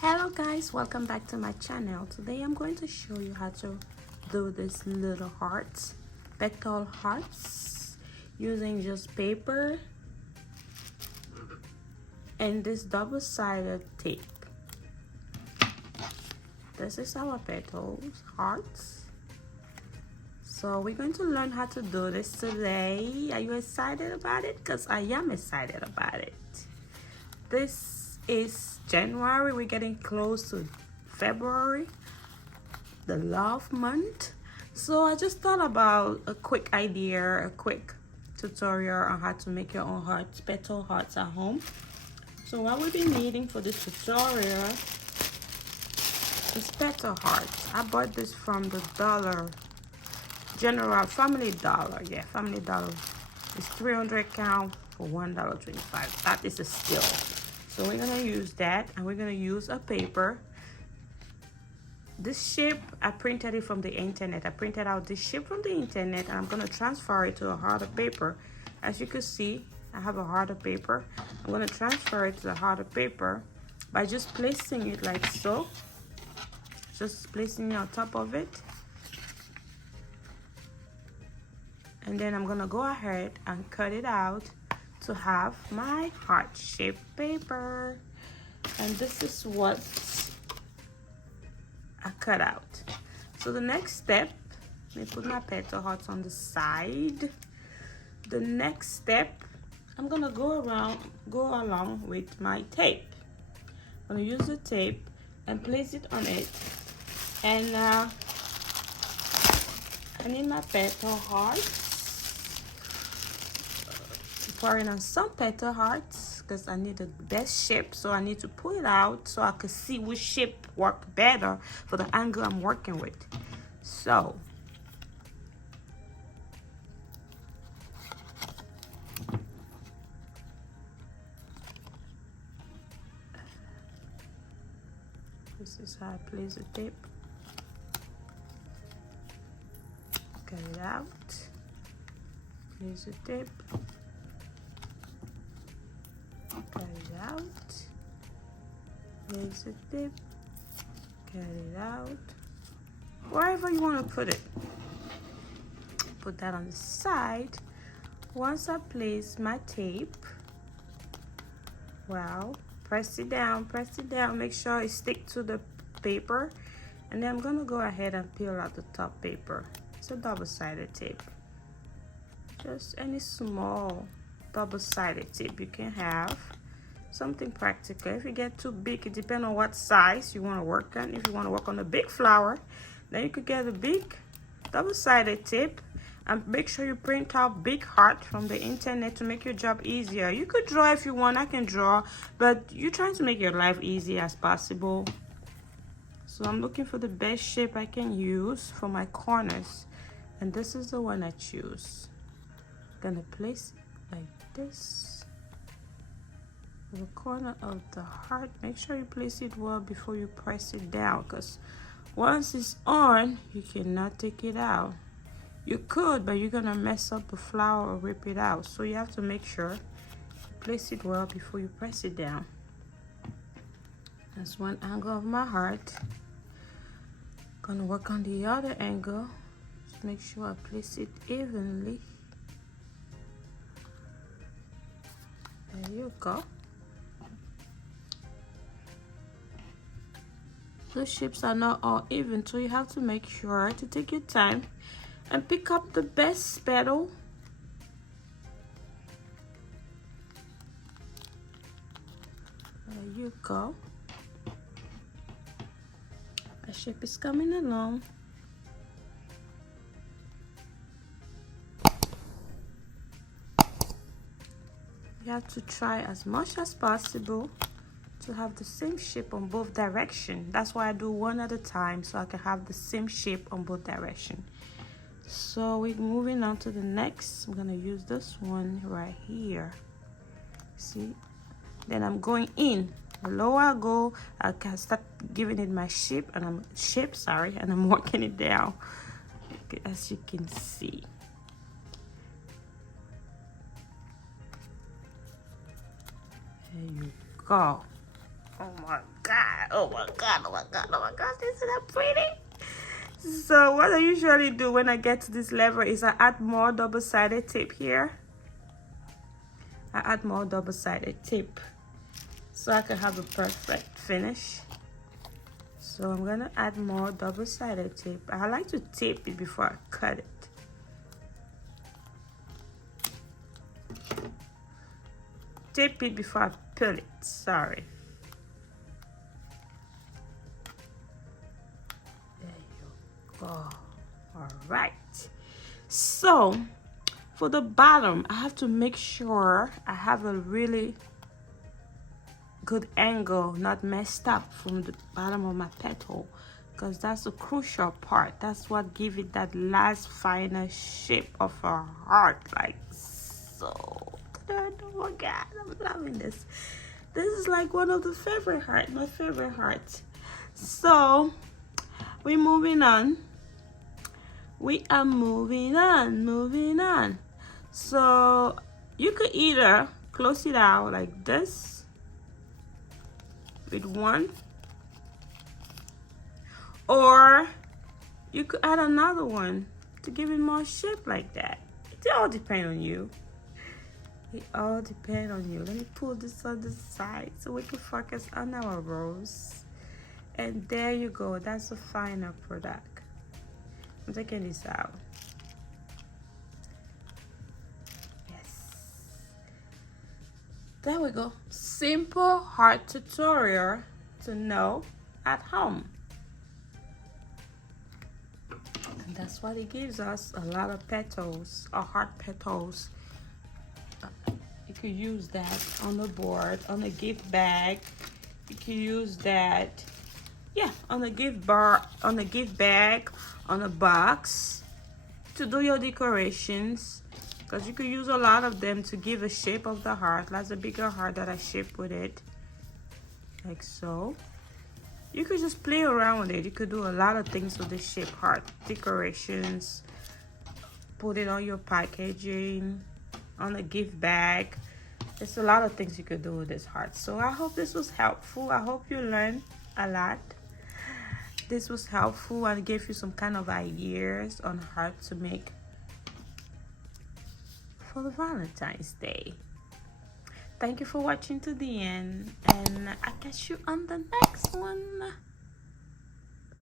Hello guys, welcome back to my channel. Today I'm going to show you how to do this little hearts, petal hearts, using just paper and this double-sided tape. This is our petals, hearts. So we're going to learn how to do this today. Are you excited about it? Because I am excited about it. This is January. We're getting close to February, the love month. So I just thought about a quick idea, a quick tutorial on how to make your own hearts, petal hearts at home. So what we'll be needing for this tutorial is petal hearts. I bought this from the Family Dollar. Yeah, Family Dollar. It's 300 count for $1.25. That is a steal. So we're gonna use that, and we're gonna use a paper. This shape, I printed it from the internet. I printed out this shape from the internet, and I'm gonna transfer it to a harder paper. As you can see, I have a harder paper. I'm gonna transfer it to the harder paper by just placing it like so. Just placing it on top of it. And then I'm gonna go ahead and cut it out to have my heart-shaped paper. And this is what I cut out. So the next step, let me put my petal hearts on the side. The next step, I'm gonna go along with my tape. I'm gonna use the tape and place it on it. And I need my petal hearts. Pouring on some petal hearts because I need the best shape, so I need to pull it out so I can see which shape work better for the angle I'm working with. So this is how I place the tape. Cut it out, place the tape, cut it out, place the tape, cut it out, wherever you want to put it. Put that on the side. Once I place my tape, well, press it down, make sure it sticks to the paper, and then I'm gonna go ahead and peel out the top paper. It's a double-sided tape. Just any small double-sided tape you can have. Something practical. If you get too big, it depends on what size you want to work on. If you want to work on a big flower, then you could get a big double-sided tape, and make sure you print out big heart from the internet to make your job easier. You could draw if you want. I can draw, but you're trying to make your life easy as possible. So I'm looking for the best shape I can use for my corners, and this is the one I choose. I'm gonna place it like this. The corner of the heart, make sure you place it well before you press it down, because once it's on, you cannot take it out. You could, but you're gonna mess up the flower or rip it out. So you have to make sure you place it well before you press it down. That's one angle of my heart. Gonna work on the other angle. Just make sure I place it evenly. There you go. The shapes are not all even, so you have to make sure to take your time and pick up the best petal. There you go. The shape is coming along. You have to try as much as possible to have the same shape on both directions. That's why I do one at a time, so I can have the same shape on both directions. So we're moving on to the next. I'm gonna use this one right here. See? Then I'm going in. The lower I go, I can start giving it my shape, and I'm working it down, as you can see. There you go. Oh my god, oh my god, oh my god, oh my gosh, isn't that pretty? So what I usually do when I get to this level is I add more double-sided tape here. I add more double-sided tape so I can have a perfect finish. So I'm gonna add more double-sided tape. I like to tape it before I cut it. Tape it before I peel it, sorry. There you go. All right. So for the bottom, I have to make sure I have a really good angle, not messed up from the bottom of my petal, because that's the crucial part. That's what gives it that last final shape of a heart, like so. Oh my god, I'm loving this. This is like one of the favorite heart, my favorite heart. So we're moving on. We are moving on. So you could either close it out like this with one, or you could add another one to give it more shape like that. It all depends on you. It all depends on you. Let me pull this on the side so we can focus on our rose. And there you go. That's the final product. I'm taking this out. Yes. There we go. Simple heart tutorial to know at home. And that's what it gives us, a lot of petals, or heart petals. You could use that on the board, on a gift bag. You could use that, yeah, on a gift bar, on a gift bag, on a box to do your decorations, because you could use a lot of them to give a shape of the heart. That's a bigger heart that I shaped with it, like so. You could just play around with it. You could do a lot of things with the shape heart decorations. Put it on your packaging, on a gift bag. There's a lot of things you could do with this heart. So I hope this was helpful. I hope you learned a lot. This was helpful and gave you some kind of ideas on how to make for the Valentine's Day. Thank you for watching to the end, and I'll catch you on the next one.